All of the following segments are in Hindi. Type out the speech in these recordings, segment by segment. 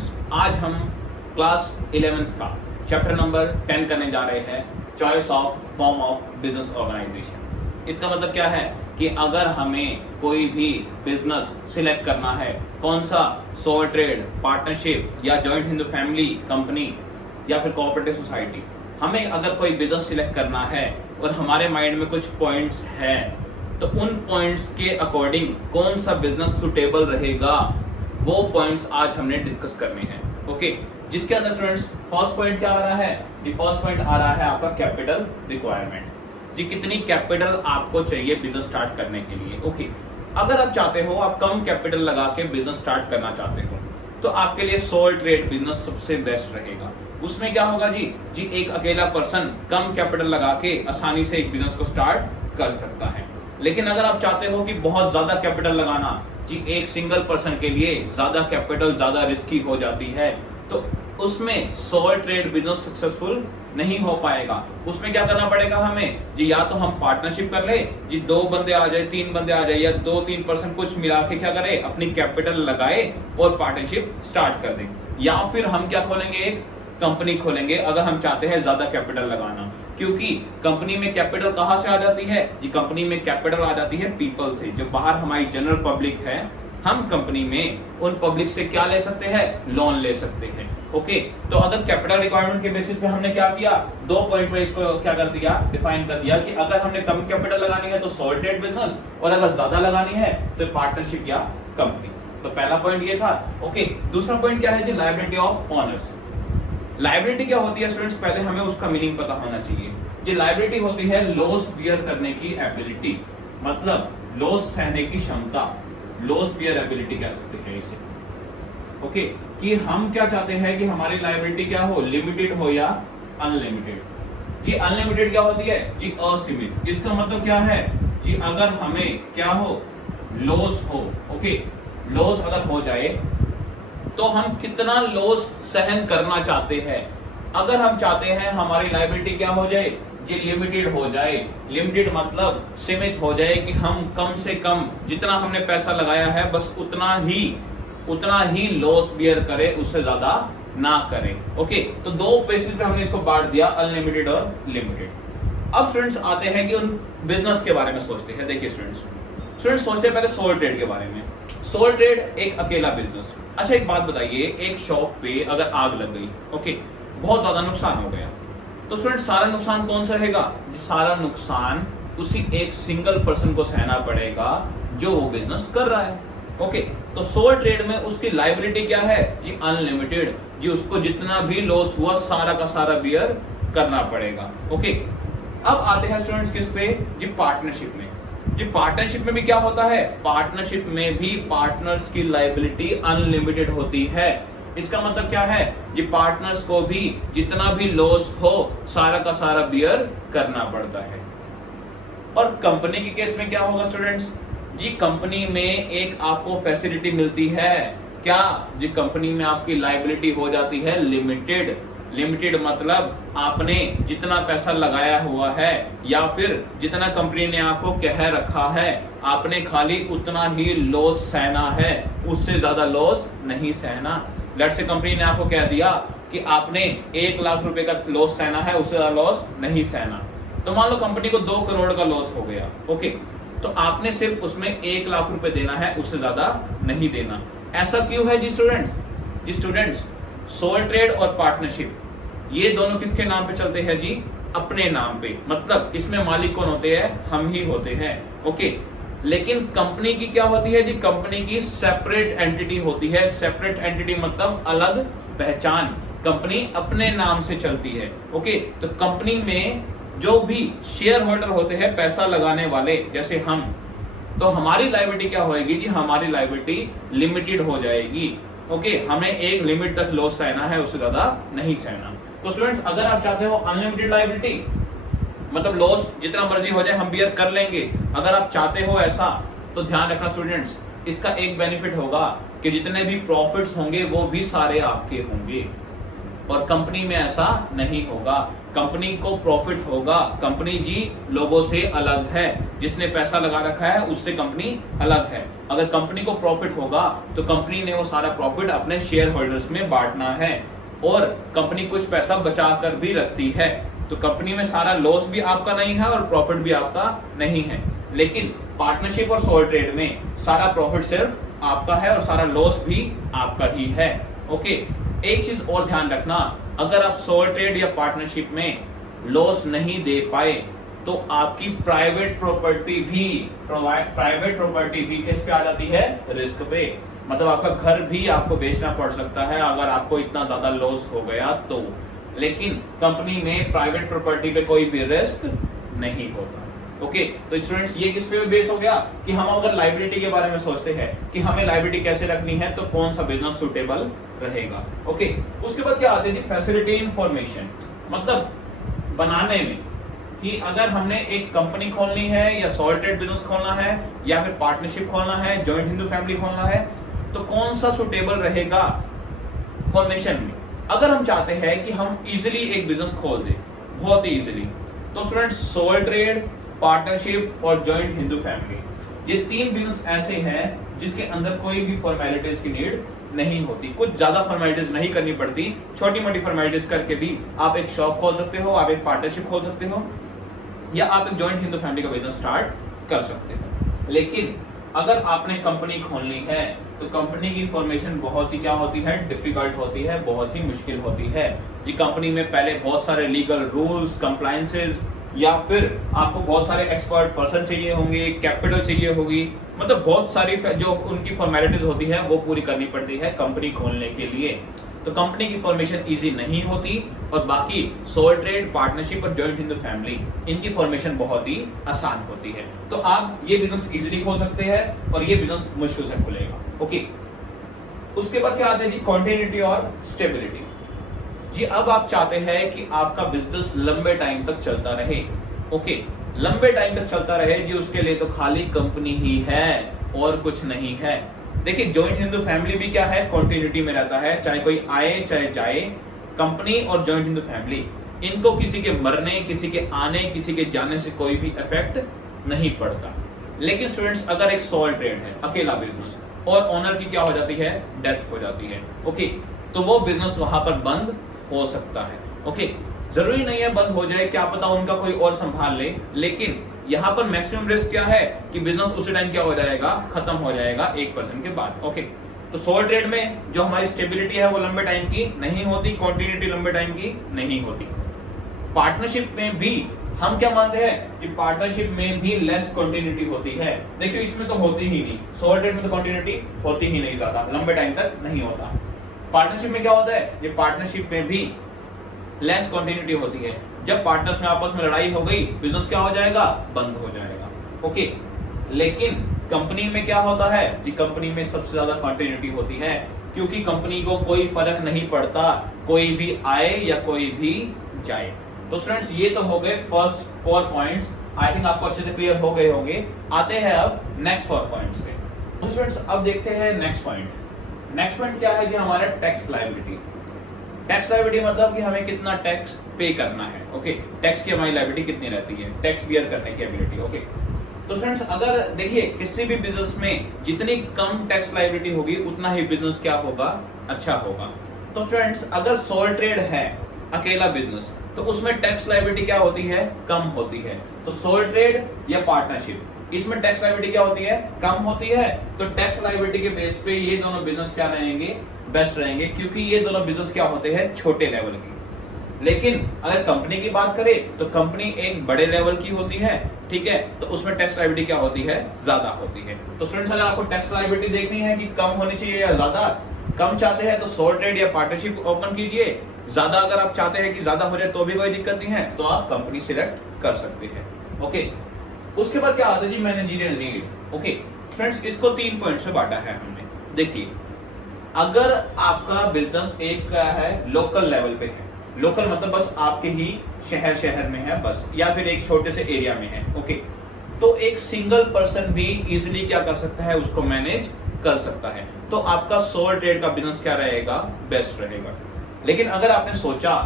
स्टूडेंट्स, आज हम क्लास 11th का चैप्टर नंबर 10 करने जा रहे हैं, choice of form of business organisation. इसका मतलब क्या है कि अगर हमें कोई भी बिजनेस सिलेक्ट करना है, कौन सा सोल ट्रेड, पार्टनरशिप या जॉइंट हिंदू फैमिली कंपनी या फिर कोऑपरेटिव सोसाइटी, हमें अगर कोई बिजनेस सिलेक्ट करना है और हमारे माइंड में कुछ पॉइंट्स हैं, तो उन पॉइंट्स के अकॉर्डिंग कौन सा बिजनेस सुटेबल रहेगा, वो पॉइंट्स आज हमने डिस्कस करने हैं। ओके, जिसके अंदर स्टूडेंट्स फर्स्ट पॉइंट क्या आ रहा है? ये फर्स्ट पॉइंट आ रहा है आपका कैपिटल रिक्वायरमेंट। जी, कितनी कैपिटल आपको चाहिए बिजनेस स्टार्ट करने के लिए। ओके, अगर आप चाहते हो, आप कम कैपिटल लगा के बिजनेस स्टार्ट करना चाहते हो, तो आपके लिए सोल ट्रेड बिजनेस सबसे बेस्ट रहेगा। उसमें क्या होगा जी एक अकेला पर्सन कम कैपिटल लगा के आसानी से एक बिजनेस को स्टार्ट कर सकता है। लेकिन अगर आप चाहते हो कि बहुत ज्यादा कैपिटल लगाना, जी एक सिंगल पर्सन के लिए ज्यादा कैपिटल ज्यादा रिस्की हो जाती है, तो उसमें सोल ट्रेड बिजनेस सक्सेसफुल नहीं हो पाएगा। उसमें क्या करना पड़ेगा हमें जी, या तो हम पार्टनरशिप कर ले, जी 2 बंदे आ जाए, 3 बंदे आ जाए, या 2-3 पर्सन कुछ मिला के क्या करे, अपनी कैपिटल लगाए और पार्टनरशिप स्टार्ट कर दे। या फिर हम क्या खोलेंगे, एक कंपनी खोलेंगे अगर हम चाहते हैं ज्यादा कैपिटल लगाना। क्योंकि कंपनी में कैपिटल कहां से आ जाती है जी? कंपनी में कैपिटल आ जाती है पीपल से, जो बाहर हमारी जनरल पब्लिक है। हम कंपनी में उन पब्लिक से क्या ले सकते हैं? लोन ले सकते हैं। ओके, तो अगर कैपिटल रिक्वायरमेंट के बेसिस पे हमने क्या किया, 2 पॉइंट पे इसको क्या कर दिया, डिफाइन कर दिया कि अगर हमने कम कैपिटल लगानी है तो सोल ट्रेड बिजनेस, और अगर ज्यादा लगानी है तो पार्टनरशिप या कंपनी। तो पहला पॉइंट ये था। ओके, दूसरा पॉइंट क्या है जी? Liability of owners. लायबिलिटी क्या होती है स्टूडेंट्स? पहले हमें उसका मीनिंग पता होना चाहिए। जी लायबिलिटी होती है लॉस बियर करने की एबिलिटी, मतलब लॉस सहने की क्षमता, लॉस बियर एबिलिटी कह सकते हैं इसे। ओके, कि हम क्या चाहते हैं कि हमारी लायबिलिटी क्या हो, लिमिटेड हो या अनलिमिटेड। जी अनलिमिटेड क्या होती है जी? असीमित। इसका मतलब क्या है जी? अगर हमें क्या हो, लॉस हो, ओके, लॉस अगर हो जाए तो हम कितना लॉस सहन करना चाहते हैं। अगर हम चाहते हैं हमारी लायबिलिटी क्या हो जाए जी? लिमिटेड हो जाए। लिमिटेड मतलब सीमित हो जाए कि हम कम से कम जितना हमने पैसा लगाया है बस उतना ही लॉस बियर करें, उससे ज्यादा ना करें। ओके, तो 2 बेसिस पे हमने इसको बांट दिया, अनलिमिटेड और लिमिटेड। अब स्टूडेंट्स आते हैं कि उन बिजनेस के बारे में सोचते हैं। देखिए स्टूडेंट्स सोचते हैं पहले सोल ट्रेड के बारे में। सोल ट्रेड एक अकेला बिजनेस। अच्छा, एक बात बताइए, एक शॉप पे अगर आग लग गई, ओके, बहुत ज्यादा नुकसान हो गया, तो स्टूडेंट सारा नुकसान कौन सा रहेगा? सारा नुकसान उसी एक सिंगल पर्सन को सहना पड़ेगा जो वो बिजनेस कर रहा है। ओके, तो सोल ट्रेड में उसकी लायबिलिटी क्या है जी? अनलिमिटेड। जी उसको जितना भी लॉस हुआ सारा का सारा बियर करना पड़ेगा। ओके, अब आते हैं स्टूडेंट्स किस पे जी? पार्टनरशिप में। जी पार्टनरशिप में भी क्या होता है? पार्टनरशिप में भी पार्टनर्स की लायबिलिटी अनलिमिटेड होती है। इसका मतलब क्या है जी? पार्टनर्स को भी जितना भी लॉस हो सारा का सारा बियर करना पड़ता है। और कंपनी के केस में क्या होगा स्टूडेंट्स जी? कंपनी में एक आपको फैसिलिटी मिलती है क्या जी? कंपनी में आपकी लायबिलिटी हो जाती है लिमिटेड। लिमिटेड मतलब आपने जितना पैसा लगाया हुआ है या फिर जितना कंपनी ने आपको कह रखा है, आपने खाली उतना ही लॉस सहना है, उससे ज्यादा लॉस नहीं सहना। लेट्स से कंपनी ने आपको कह दिया कि आपने 1 लाख रुपए का लॉस सहना है, उससे ज्यादा लॉस नहीं सहना। तो मान लो कंपनी को 2 करोड़ का लॉस हो गया। ओके, तो आपने सिर्फ उसमें 1 लाख रुपए देना है, उससे ज्यादा नहीं देना। ऐसा क्यों है जी स्टूडेंट्स? सोल ट्रेड और पार्टनरशिप ये दोनों किसके नाम पे चलते हैं जी? अपने नाम पे। मतलब इसमें मालिक कौन होते हैं? हम ही होते हैं। ओके, लेकिन कंपनी की क्या होती है जी? कंपनी की सेपरेट एंटिटी होती है। सेपरेट एंटिटी मतलब अलग पहचान। कंपनी अपने नाम से चलती है। ओके, तो कंपनी में जो भी शेयर होल्डर होते हैं, पैसा लगाने वाले जैसे हम, तो हमारी लायबिलिटी क्या होगी जी? हमारी लायबिलिटी लिमिटेड हो जाएगी। ओके, हमें एक लिमिट तक लॉस सहना है, उससे ज्यादा नहीं सहना। तो स्टूडेंट्स अगर आप चाहते हो अनलिमिटेड लायबिलिटी, मतलब लॉस जितना मर्जी हो जाए हम बियर कर लेंगे, अगर आप चाहते हो ऐसा, तो ध्यान रखना स्टूडेंट्स, इसका एक बेनिफिट होगा कि जितने भी प्रॉफिट्स होंगे वो भी सारे आपके होंगे। और कंपनी में ऐसा नहीं होगा। कंपनी को प्रॉफिट होगा। कंपनी जी लोगों से अलग है, जिसने पैसा लगा रखा है उससे कंपनी अलग है। अगर कंपनी को प्रॉफिट होगा तो कंपनी ने वो सारा प्रॉफिट अपने शेयर होल्डर्स में बांटना है, और कंपनी कुछ पैसा बचा कर भी रखती है। तो कंपनी में सारा लॉस भी आपका नहीं है और प्रॉफिट भी आपका नहीं है। लेकिन पार्टनरशिप और सोल ट्रेड में सारा प्रॉफिट सिर्फ आपका है और सारा लॉस भी आपका ही है। ओके, एक चीज और ध्यान रखना, अगर आप सोल ट्रेड या पार्टनरशिप में लॉस नहीं दे पाए तो आपकी प्राइवेट प्रॉपर्टी भी किस पे आ जाती है? रिस्क पे। मतलब आपका घर भी आपको बेचना पड़ सकता है अगर आपको इतना ज्यादा लॉस हो गया तो। लेकिन कंपनी में प्राइवेट प्रॉपर्टी पे कोई भी रिस्क नहीं होता। ओके, तो स्टूडेंट्स ये किस पे बेस हो गया कि हम अगर लायबिलिटी के बारे में सोचते हैं कि हमें लायबिलिटी कैसे रखनी है तो कौन सा बिजनेस सुटेबल रहेगा। ओके, उसके बाद क्या आते हैं जी? फैसिलिटी इंफॉर्मेशन, मतलब बनाने में कि अगर हमने एक कंपनी खोलनी है या सोल ट्रेड बिजनेस खोलना है या फिर पार्टनरशिप खोलना है, जॉइंट हिंदू फैमिली खोलना है, तो कौन सा सुटेबल रहेगा फॉर्मेशन में। अगर हम चाहते हैं कि हम इजीली एक बिजनेस खोल दें, बहुत ही इजीली, तो स्टूडेंट्स सोल ट्रेड, पार्टनरशिप और जॉइंट हिंदू फैमिली, ये तीन बिजनेस ऐसे हैं जिसके अंदर कोई भी फॉर्मेलिटीज की नीड नहीं होती। कुछ ज्यादा फॉर्मेलिटीज नहीं करनी पड़ती, छोटी मोटी फॉर्मेलिटीज करके भी आप एक शॉप खोल सकते हो, आप एक पार्टनरशिप खोल सकते हो, या आप एक जॉइंट हिंदू फैमिली का बिजनेस स्टार्ट कर सकते हो। लेकिन अगर आपने कंपनी खोलनी है तो कंपनी की फॉर्मेशन बहुत ही क्या होती है? डिफिकल्ट होती है, बहुत ही मुश्किल होती है जी। कंपनी में पहले बहुत सारे लीगल रूल्स, कंप्लायंसेस, या फिर आपको बहुत सारे एक्सपर्ट पर्सन चाहिए होंगे, कैपिटल चाहिए होगी, मतलब बहुत सारी जो उनकी फॉर्मेलिटीज होती है वो पूरी करनी पड़ती है कंपनी खोलने के लिए। तो कंपनी की फॉर्मेशन इजी नहीं होती, और बाकी सोल ट्रेड, पार्टनरशिप और जॉइंट हिंदू फैमिली, इनकी फॉर्मेशन बहुत ही आसान होती है। तो आप ये बिजनेस इजीली खोल सकते हैं और ये बिजनेस मुश्किल से खुलेगा। ओके, उसके बाद क्या आते हैं जी? कॉन्टिन्यूटी और स्टेबिलिटी। जी अब आप चाहते हैं कि आपका बिजनेस लंबे टाइम तक चलता रहे। ओके, लंबे टाइम तक चलता रहे जी, उसके लिए तो खाली कंपनी ही है और कुछ नहीं है। देखिए जॉइंट हिंदू फैमिली भी क्या है? कॉन्टिन्यूटी में रहता है, चाहे कोई आए चाहे जाए। कंपनी और जॉइंट हिंदू फैमिली, इनको किसी के मरने, किसी के आने, किसी के जाने से कोई भी इफेक्ट नहीं पड़ता। लेकिन स्टूडेंट्स अगर एक सोल ट्रेड है, अकेला बिजनेस, और ओनर की क्या हो जाती है? डेथ हो जाती है। ओके, तो वो बिजनेस वहां पर बंद हो सकता है। ओके, जरूरी नहीं है बंद हो जाए, क्या पता उनका कोई और संभाल ले, लेकिन यहाँ पर मैक्सिमम रिस्क क्या है कि बिजनेस उसी टाइम क्या हो जाएगा? खत्म हो जाएगा 1% के बाद। ओके, तो सोल ट्रेड में जो हमारी स्टेबिलिटी है वो लंबे टाइम की नहीं होती, कॉन्टिन्यूटी लंबे टाइम की नहीं होती। पार्टनरशिप में भी हम क्या मानते हैं कि पार्टनरशिप में भी लेस कॉन्टिन्यूटी होती है। देखिए इसमें तो होती ही नहीं, सोल ट्रेड में तो कॉन्टिन्यूटी होती ही नहीं, ज्यादा लंबे टाइम तक नहीं होता। पार्टनरशिप में क्या होता है? ये पार्टनरशिप में भी लेस कॉन्टिन्यूटी होती है। जब पार्टनर्स में आपस में लड़ाई हो गई, बिजनेस क्या हो जाएगा? बंद हो जाएगा। ओके, लेकिन कंपनी में क्या होता है कि कंपनी में सबसे ज्यादा कॉन्टिन्यूटी होती है, क्योंकि कंपनी को कोई फर्क नहीं पड़ता कोई भी आए या कोई भी जाए। तो स्टूडेंट्स ये तो हो गए फर्स्ट 4 पॉइंट्स, आई थिंक आपको अच्छे से क्लियर हो गए होंगे। आते हैं अब नेक्स्ट 4 पॉइंट्स पे। तो स्टूडेंट्स अब देखते हैं नेक्स्ट पॉइंट। नेक्स्ट पॉइंट क्या है जी? हमारा टैक्स लायबिलिटी। टैक्स लायबिलिटी मतलब कि हमें कितना टैक्स पे करना है। ओके, टैक्स की हमारी लायबिलिटी कितनी रहती है, टैक्स बियर करने की एबिलिटी। ओके, तो फ्रेंड्स अगर देखिए किसी भी बिजनेस में जितनी कम टैक्स लायबिलिटी होगी उतना ही बिजनेस क्या होगा? अच्छा होगा। तो फ्रेंड्स अगर सोल ट्रेड है, अकेला बिजनेस, तो उसमें टैक्स लायबिलिटी क्या होती है? कम होती है। तो सोल ट्रेड या पार्टनरशिप, इसमें टैक्स लायबिलिटी क्या होती है? कम होती है। तो टैक्स लायबिलिटी के बेस पे ये दोनों बिजनेस क्या रहेंगे? बेस्ट रहेंगे, क्योंकि ये दोनों बिजनेस क्या होते हैं? छोटे लेवल की। लेकिन अगर कंपनी की बात करें तो कंपनी एक बड़े लेवल की होती है, ठीक है, तो उसमें टैक्स लायबिलिटी क्या होती है? ज्यादा होती है। तो फ्रेंड्स अगर आपको टैक्स लायबिलिटी देखनी है कि कम होनी चाहिए या ज्यादा, कम चाहते हैं तो सोल ट्रेड या पार्टनरशिप ओपन कीजिए। ज्यादा अगर आप चाहते हैं कि ज्यादा हो जाए तो भी कोई दिक्कत नहीं है, तो आप कंपनी सिलेक्ट कर सकते हैं। ओके, उसके बाद क्या आता है जी? Managerial need. ओके फ्रेंड्स, इसको 3 पॉइंट्स में बांटा है हमने। देखिए अगर आपका बिजनेस एक क्या है? लोकल लेवल पे है। लोकल मतलब बस आपके ही शहर में है बस, या फिर एक छोटे से एरिया में है। ओके, तो एक सिंगल पर्सन भी इजीली क्या कर सकता है? उसको मैनेज कर सकता है। तो आपका सोल ट्रेड का बिजनेस क्या रहेगा? बेस्ट रहेगा। लेकिन अगर आपने सोचा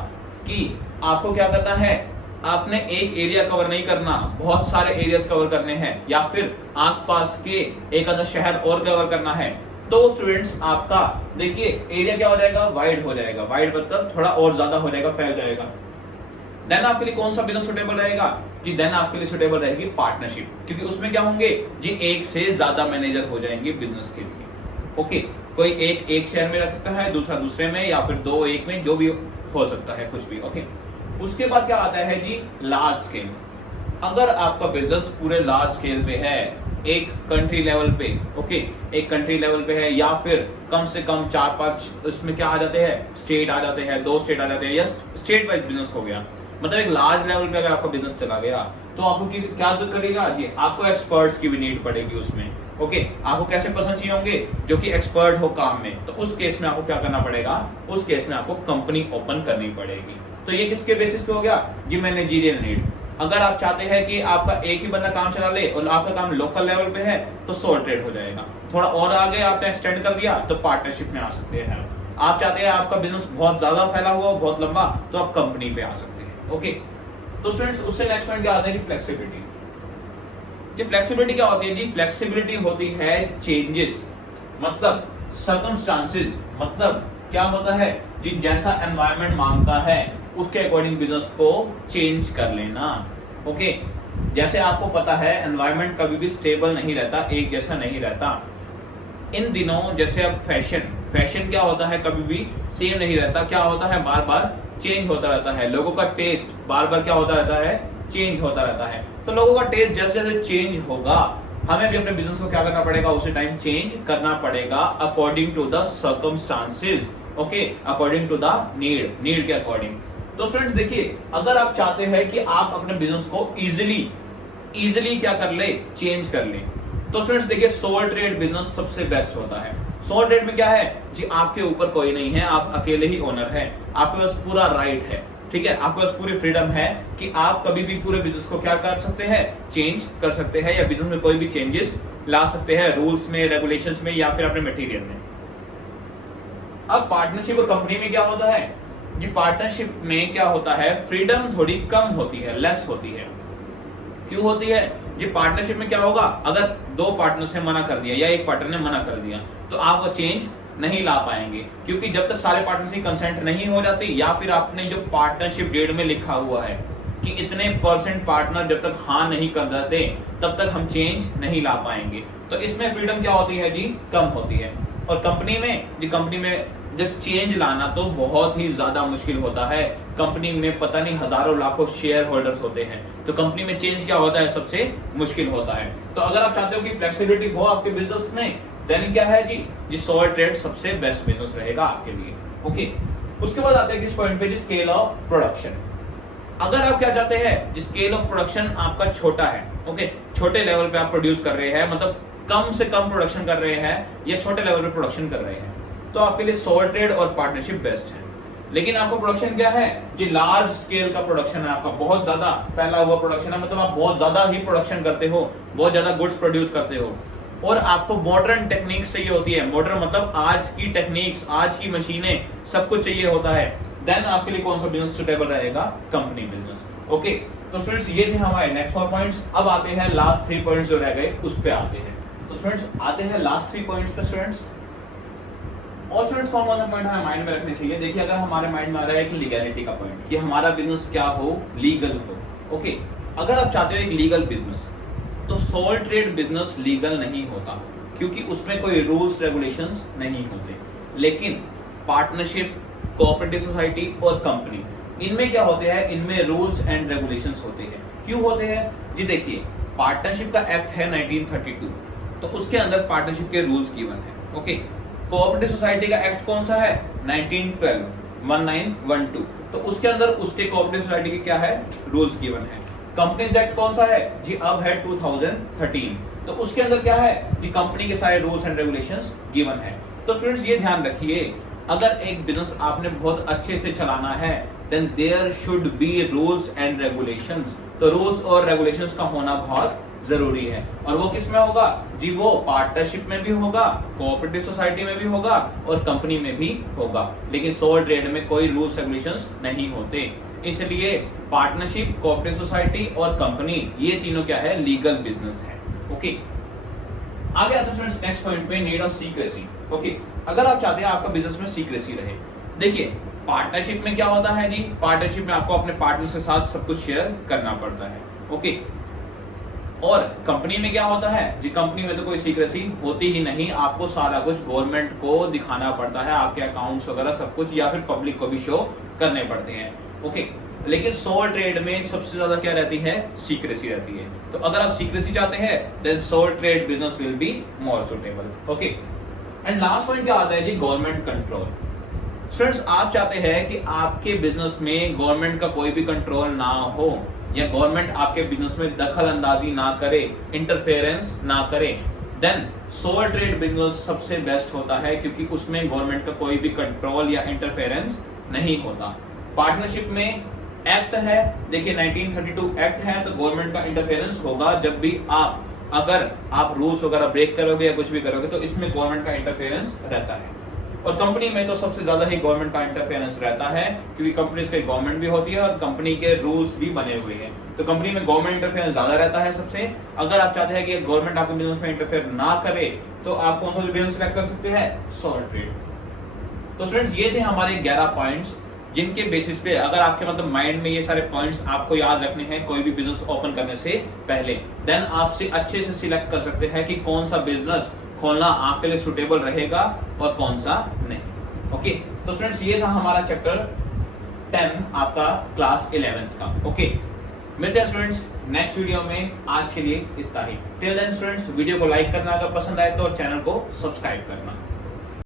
कि आपको क्या करना है, आपने एक एरिया कवर नहीं करना, बहुत सारे एरियाज कवर करने हैं, या फिर आसपास के एक आधा शहर और कवर करना है, तो स्टूडेंट्स आपका देखिए एरिया क्या हो जाएगा, वाइड हो जाएगा। वाइड मतलब थोड़ा और ज्यादा हो जाएगा, फैल जाएगा। देन आपके लिए कौन सा बिजनेस सुटेबल रहेगा जी? देन आपके लिए सुटेबल रहेगी पार्टनरशिप, क्योंकि उसमें क्या होंगे जी, एक से ज्यादा मैनेजर हो जाएंगे बिजनेस के लिए। ओके, कोई एक शहर में रह सकता है, दूसरा दूसरे में, या फिर दो एक में, जो भी हो सकता है, कुछ भी। ओके, उसके बाद क्या आता है जी, लार्ज स्केल। अगर आपका बिजनेस पूरे लार्ज स्केल पे है, एक कंट्री लेवल पे, ओके, एक कंट्री लेवल पे है, या फिर कम से कम 4-5 उसमें क्या आ जाते हैं, स्टेट आ जाते हैं, 2 स्टेट आ जाते हैं, या स्टेट वाइज बिजनेस हो गया, मतलब एक लार्ज लेवल पे अगर आपका बिजनेस चला गया, तो आपको क्या जरूरत करेगा जी, आपको एक्सपर्ट्स की भी नीड पड़ेगी उसमें। ओके, आपको कैसे पर्सन चाहिए होंगे, जो कि एक्सपर्ट हो काम में। तो उस केस में आपको क्या करना पड़ेगा, उस केस में आपको कंपनी ओपन करनी पड़ेगी। तो ये किसके बेसिस पे हो गया जी, मैनेजरियल नीड। अगर आप चाहते हैं कि आपका एक ही बंदा काम चला ले और आपका काम लोकल लेवल पे है, तो सोल ट्रेड हो जाएगा। थोड़ा और आगे आपने एक्सटेंड कर दिया तो पार्टनरशिप में आ सकते हैं। आप चाहते हैं आपका बिजनेस बहुत ज्यादा फैला हुआ, बहुत लंबा, तो आप कंपनी पे आ सकते हैं। ओके, तो स्टूडेंट्स उससे नेक्स्ट पॉइंट क्या आता है, फ्लेक्सिबिलिटी। जी फ्लेक्सिबिलिटी क्या होती है जी, फ्लेक्सिबिलिटी होती है चेंजेस, मतलब सर्कमस्टांसेस, मतलब क्या होता है जी, जैसा एनवायरनमेंट मांगता है उसके अकॉर्डिंग बिजनेस को चेंज कर लेना। ओके, जैसे आपको पता है एनवायरनमेंट कभी भी स्टेबल नहीं रहता, एक जैसा नहीं रहता। इन दिनों जैसे अब फैशन क्या होता है, कभी भी सेम नहीं रहता, क्या होता है, बार बार चेंज होता रहता है। लोगों का टेस्ट बार बार क्या होता रहता है, चेंज होता रहता है। तो लोगों का टेस्ट जैसे जैसे चेंज होगा, हमें भी अपने बिजनेस को क्या करना पड़ेगा, उसी टाइम चेंज करना पड़ेगा, according to the circumstances. Okay, according to the need के अकॉर्डिंग। तो स्टूडेंट्स देखिए, अगर आप चाहते हैं कि आप अपने बिजनेस को इजिली क्या कर ले, चेंज कर ले, तो स्टूडेंट्स देखिए सोल ट्रेड बिजनेस सबसे बेस्ट होता है। सोल ट्रेड में क्या है जी, आपके ऊपर कोई नहीं है, आप अकेले ही ओनर है, आपके पास पूरा राइट है, ठीक है, आपके पास पूरी फ्रीडम है कि आप कभी भी पूरे बिजनेस को क्या कर सकते हैं, चेंज कर सकते हैं, या बिजनेस में कोई भी चेंजेस ला सकते हैं, रूल्स में, रेगुलेशंस में, या फिर अपने मटेरियल में। अब पार्टनरशिप और कंपनी में क्या होता है जी, पार्टनरशिप में क्या होता है, फ्रीडम थोड़ी कम होती है, लेस होती है। क्यों होती है जी, पार्टनरशिप में क्या होगा, अगर 2 पार्टनर्स ने मना कर दिया या एक पार्टनर ने मना कर दिया, तो आप वो चेंज नहीं ला पाएंगे, क्योंकि जब तक सारे पार्टनर्स की कंसेंट नहीं हो जाती, या फिर आपने जो पार्टनरशिप डेट में लिखा हुआ है कि इतने % पार्टनर जब तक हाँ नहीं कर देते, तब तक हम चेंज नहीं ला पाएंगे। तो इसमें फ्रीडम क्या होती है जी, कम होती है। और कंपनी में जब चेंज लाना तो बहुत ही ज्यादा मुश्किल होता है। कंपनी में पता नहीं हजारों लाखों शेयर होल्डर्स होते हैं, तो कंपनी में चेंज क्या होता है, सबसे मुश्किल होता है। तो अगर आप चाहते हो कि फ्लेक्सिबिलिटी हो आपके बिजनेस में, देन क्या है जी सोल ट्रेड सबसे बेस्ट बिजनेस रहेगा आपके लिए। ओके, उसके बाद आते हैं किस पॉइंट पे जी, स्केल ऑफ प्रोडक्शन। अगर आप क्या चाहते हैं, स्केल ऑफ प्रोडक्शन आपका छोटा है, ओके, छोटे लेवल पे आप प्रोड्यूस कर रहे हैं, मतलब कम से कम प्रोडक्शन कर रहे हैं, या छोटे लेवल पे प्रोडक्शन कर रहे हैं, तो आपके लिए सोल ट्रेड और पार्टनरशिप बेस्ट है। लेकिन आपको प्रोडक्शन क्या है जी, लार्ज स्केल का प्रोडक्शन है आपका, बहुत ज्यादा फैला हुआ प्रोडक्शन है, मतलब आप बहुत ज्यादा ही प्रोडक्शन करते हो, बहुत ज्यादा गुड्स प्रोड्यूस करते हो, और आपको मॉडर्न टेक्निक्स चाहिए होती है। मॉडर्न मतलब आज की टेक्निक्स, आज की मशीनें, सब कुछ चाहिए होता है। देन आपके लिए कौन सा बिजनेस सुटेबल रहेगा, कंपनी बिजनेस। ओके, तो स्टूडेंट्स ये थे हमारे नेक्स्ट 4 पॉइंट्स। अब आते हैं लास्ट 3 पॉइंट्स जो रह गए उस पे आते हैं। तो स्टूडेंट्स आते हैं लास्ट 3 पॉइंट्स पे स्टूडेंट्स। और स्टूडेंट्स कौन सा पॉइंट हमें माइंड में रखने चाहिए, देखिए अगर हमारे माइंड में आ रहा है कि लीगैलिटी का पॉइंट, कि हमारा बिजनेस क्या हो, लीगल हो। ओके, अगर आप चाहते हो एक लीगल बिजनेस, तो सोल ट्रेड बिजनेस लीगल नहीं होता, क्योंकि उसमें कोई रूल्स रेगुलेशंस नहीं होते। लेकिन पार्टनरशिप, कोऑपरेटिव सोसाइटी और कंपनी, इनमें क्या होते हैं, इनमें रूल्स एंड रेगुलेशंस होते हैं। क्यों होते हैं जी, देखिए पार्टनरशिप का एक्ट है 1932, तो उसके अंदर पार्टनरशिप के रूल्स गिवन है। ओके, कोऑपरेटिव सोसाइटी का एक्ट कौन सा है, 1912, तो उसके अंदर उसके कोऑपरेटिव सोसाइटी के क्या है, रूल्स गिवन है। कंपनीज एक्ट कौन सा है जी, अब है 2013, तो उसके अंदर क्या है जी, कंपनी के सारे रूल्स एंड रेगुलेशंस गिवन है। तो स्टूडेंट्स ये ध्यान रखिए, अगर एक बिजनेस आपने बहुत अच्छे से चलाना है, then there should be rules and regulations. तो रूल्स और रेगुलेशंस का होना बहुत जरूरी है। और वो किस में होगा जी? वो पार्टनरशिप में भी होगा, कोऑपरेटिव सोसाइटी में भी होगा और कंपनी में भी होगा। लेकिन सोल ट्रेड में कोई रूल्स रेगुलेशंस नहीं होते, इसलिए पार्टनरशिप, कोऑपरेटिव सोसाइटी और कंपनी ये तीनों क्या है? लीगल बिजनेस है। ओके, आगे आते हैं नेक्स्ट पॉइंट पे, नीड ऑफ सीक्रेसी। ओके, अगर आप चाहते हैं आपका बिजनेस में सीक्रेसी रहे, देखिए पार्टनरशिप में क्या होता है जी? पार्टनरशिप में आपको अपने पार्टनर के साथ सब कुछ शेयर करना पड़ता है। ओके, और कंपनी में क्या होता है जी? कंपनी में तो कोई सीक्रेसी होती ही नहीं, आपको सारा कुछ गवर्नमेंट को दिखाना पड़ता है, आपके अकाउंट्स वगैरह सब कुछ, या फिर पब्लिक को भी शो करने पड़ते हैं। ओके, लेकिन सोल ट्रेड में सबसे ज्यादा क्या रहती है? सीक्रेसी रहती है। तो अगर आप सीक्रेसी चाहते हैं then sole trade business will be more suitable. Okay, and last point क्या आता है जी? Government control. स्टूडेंट्स, आप चाहते हैं कि आपके बिजनेस में गवर्नमेंट का कोई भी कंट्रोल ना हो, या गवर्नमेंट आपके बिजनेस में दखल अंदाजी ना करे, इंटरफेरेंस ना करे, देन सोल ट्रेड बिजनेस सबसे बेस्ट होता है, क्योंकि उसमें गवर्नमेंट का कोई भी कंट्रोल या इंटरफेरेंस नहीं होता। पार्टनरशिप में एक्ट है, देखिए 1932 एक्ट है, तो गवर्नमेंट का इंटरफेरेंस होगा जब भी अगर आप रूल्स वगैरह ब्रेक करोगे या कुछ भी करोगे, तो इसमें गवर्नमेंट का इंटरफेरेंस रहता है। और कंपनी में तो सबसे ज्यादा ही गवर्नमेंट का इंटरफेरेंस रहता है, क्योंकि कंपनी की गवर्नमेंट भी होती है और कंपनी के रूल्स भी बने हुए हैं, तो कंपनी में गवर्नमेंट इंटरफेरेंस ज्यादा रहता है सबसे। अगर आप चाहते हैं कि गवर्नमेंट आपके बिजनेस में इंटरफेयर ना करे, तो आप कौन सा बिजनेस सिलेक्ट कर सकते हैं? Soul trade. तो स्टूडेंट्स, ये थे हमारे 11 पॉइंट्स, जिनके बेसिस पे अगर आपके मतलब माइंड में ये सारे पॉइंट्स आपको याद रखने हैं कोई भी बिजनेस ओपन करने से पहले, देन आपसे अच्छे से सिलेक्ट कर सकते हैं कि कौन सा बिजनेस खोलना आपके लिए सुटेबल रहेगा और कौन सा नहीं। ओके, तो स्टूडेंट्स, ये था हमारा चैप्टर 10 आपका क्लास 11th का। ओके, मिलते हैं स्टूडेंट्स नेक्स्ट वीडियो में। आज के लिए इतना ही। टिल देन स्टूडेंट्स, वीडियो को लाइक करना अगर पसंद आए तो, और चैनल को सब्सक्राइब करना।